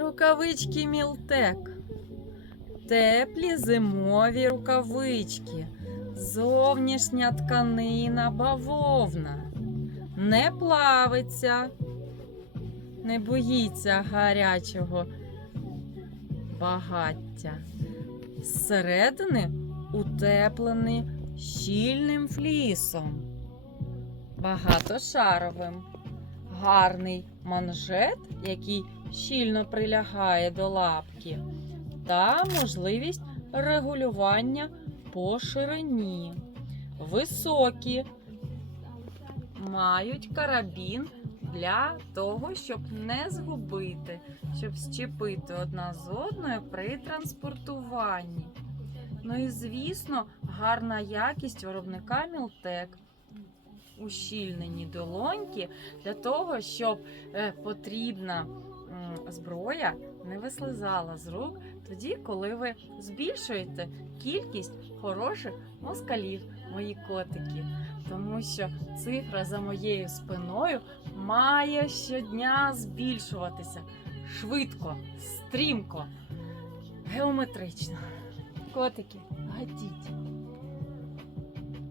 Рукавички Мілтек. Теплі зимові рукавички. Зовнішня тканина бавовна. Не плавиться. Не боїться гарячого багаття. Зсередини утеплений щільним флісом. Багатошаровим. Гарний манжет, який щільно прилягає до лапки, та можливість регулювання по ширині. Високі мають карабін для того, щоб не згубити, щоб щепити одна з одною при транспортуванні. Ну і звісно, гарна якість виробника Мілтек. Ущільнені долоньки для того, щоб е, потрібна зброя не вислизала з рук тоді, коли ви збільшуєте кількість хороших москалів, мої котики. Тому що цифра за моєю спиною має щодня збільшуватися швидко, стрімко, геометрично. Котики, гадіть.